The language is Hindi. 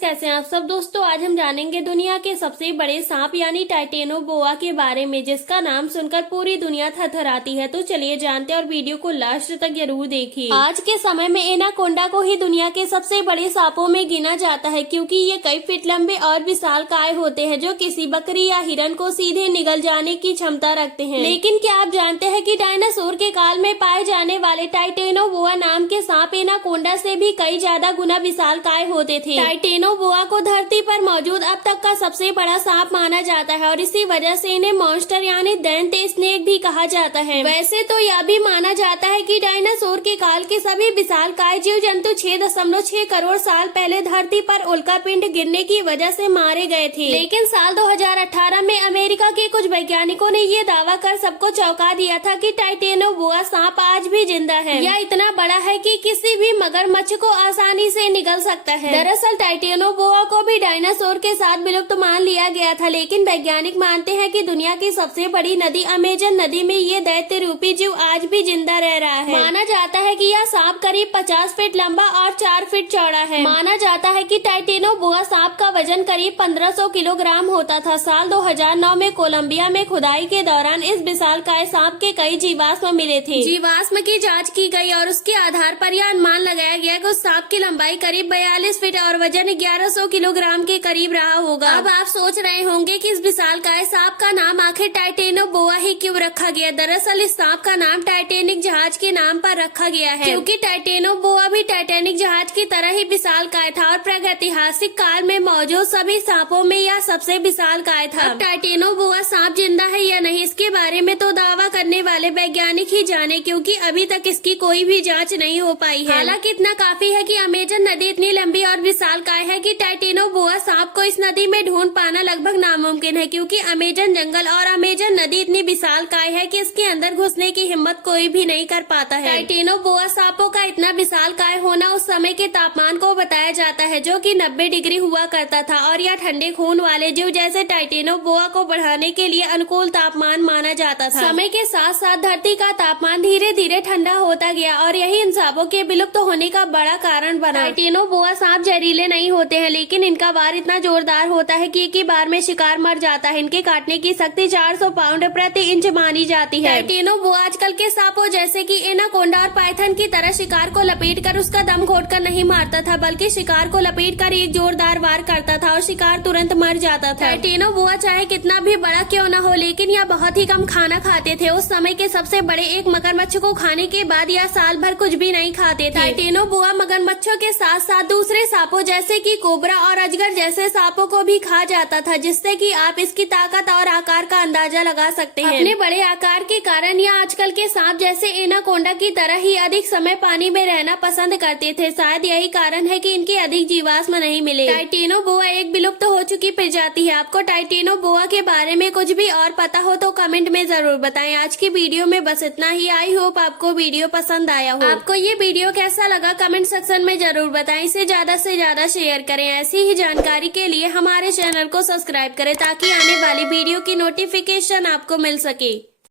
कैसे हैं आप सब दोस्तों। आज हम जानेंगे दुनिया के सबसे बड़े सांप यानी टाइटेनोबोआ के बारे में, जिसका नाम सुनकर पूरी दुनिया थरथराती है। तो चलिए जानते हैं और वीडियो को लास्ट तक जरूर देखिए। आज के समय में एनाकोंडा को ही दुनिया के सबसे बड़े सांपों में गिना जाता है, क्योंकि ये कई फीट लंबे और विशालकाय होते हैं, जो किसी बकरी या हिरन को सीधे निगल जाने की क्षमता रखते हैं। लेकिन क्या आप जानते हैं कि डायनासोर के काल में पाए जाने वाले टाइटेनोबोआ नाम के सांप एनाकोंडा से भी कई ज्यादा गुना विशालकाय होते थे। टाइटेनोबोआ को धरती पर मौजूद अब तक का सबसे बड़ा सांप माना जाता है और इसी वजह से इन्हें मॉन्स्टर यानी दैत्य स्नेक भी कहा जाता है। वैसे तो यह भी माना जाता है कि डायनासोर के काल के सभी विशालकाय जीव जंतु 6.6 करोड़ साल पहले धरती पर उल्कापिंड गिरने की वजह से मारे गए थे। लेकिन साल 2018 में अमेरिका के कुछ वैज्ञानिकों ने ये दावा कर सबको चौंका दिया था कि टाइटेनोबोआ सांप आज भी जिंदा है। यह इतना बड़ा है कि किसी भी मगरमच्छ को आसानी से निगल सकता है। दरअसल टाइटेनोबोआ को भी डायनासोर के साथ विलुप्त मान लिया गया था, लेकिन वैज्ञानिक मानते हैं कि दुनिया की सबसे बड़ी नदी अमेजन नदी में ये दैत्य रूपी जीव आज भी जिंदा रह रहा है। माना जाता है कि यह सांप करीब 50 फीट लंबा और 4 फीट चौड़ा है। माना जाता है कि टाइटेनोबोआ सांप का वजन करीब 1500 किलोग्राम होता था। साल 2009 में कोलंबिया में खुदाई के दौरान इस विशालकाय सांप के कई जीवाश्म मिले थे। जीवाश्म की जाँच की गयी और उसके आधार पर यह अनुमान लगाया गया कि उस सांप की लंबाई करीब 42 फीट और वजन 1100 किलोग्राम के करीब रहा होगा। अब आप सोच रहे होंगे कि इस विशालकाय सांप का नाम आखिर टाइटेनोबोआ ही क्यों रखा गया। दरअसल इस सांप का नाम टाइटैनिक जहाज के नाम पर रखा गया है, क्योंकि टाइटेनोबोआ भी टाइटैनिक जहाज की तरह ही विशालकाय था और प्रागैतिहासिक काल में मौजूद सभी सांपों में यह सबसे विशालकाय था। अब टाइटेनोबोआ सांप जिंदा है या नहीं, इसके बारे में तो दावा करने वाले वैज्ञानिक ही जाने, क्योंकि अभी तक इसकी कोई भी जाँच नहीं हो पाई है। हालांकि इतना काफी है कि अमेजन नदी इतनी लंबी और विशालकाय है कि टाइटेनोबोआ सांप को इस नदी में ढूंढ पाना लगभग नामुमकिन है, क्योंकि अमेजन जंगल और अमेजन नदी इतनी विशालकाय है कि इसके अंदर घुसने की हिम्मत कोई भी नहीं कर पाता है। टाइटेनोबोआ सांपों का इतना विशालकाय होना उस समय के तापमान को बताया जाता है, जो कि 90 डिग्री हुआ करता था, और यह ठंडे खून वाले जीव जैसे टाइटेनोबोआ को बढ़ाने के लिए अनुकूल तापमान माना जाता था। समय के साथ साथ धरती का तापमान धीरे धीरे ठंडा होता गया और यही इन सांपों के विलुप्त होने का बड़ा कारण बना। टाइटेनोबोआ सांप जहरीले नहीं होते हैं, लेकिन इनका वार इतना जोरदार होता है कि एक ही बार में शिकार मर जाता है। इनके काटने की शक्ति 400 पाउंड प्रति इंच मानी जाती है। टाइटेनोबोआ आजकल के सांपों जैसे कि एनाकोंडा और पाइथन की तरह शिकार को लपेटकर उसका दम घोटकर नहीं मारता था, बल्कि शिकार को लपेटकर एक जोरदार वार करता था और शिकार तुरंत मर जाता था। टाइटेनोबोआ चाहे कितना भी बड़ा क्यों न हो, लेकिन यह बहुत ही कम खाना खाते थे। उस समय के सबसे बड़े एक मगरमच्छ को खाने के बाद यह साल भर कुछ भी नहीं खाते थे। टाइटेनोबोआ मगरमच्छों के साथ साथ दूसरे सांपों जैसे कि कोबरा और अजगर जैसे सांपों को भी खा जाता था, जिससे कि आप इसकी ताकत और आकार का अंदाजा लगा सकते हैं। अपने बड़े आकार के कारण यह आजकल के सांप जैसे एनाकोंडा की तरह ही अधिक समय पानी में रहना पसंद करते थे। शायद यही कारण है कि इनके अधिक जीवाश्म नहीं मिले। टाइटेनोबोआ एक विलुप्त हो चुकी प्रजाति है। आपको टाइटेनोबोआ के बारे में कुछ भी और पता हो तो कमेंट में जरूर बताएं। आज की वीडियो में बस इतना ही। आई होप आपको वीडियो पसंद आया हो। आपको ये वीडियो कैसा लगा कमेंट सेक्शन में जरूर बताएं। इसे ज्यादा से ज्यादा शेयर करें। ऐसी ही जानकारी के लिए हमारे चैनल को सब्सक्राइब करें, ताकि आने वाली वीडियो की नोटिफिकेशन आपको मिल सके।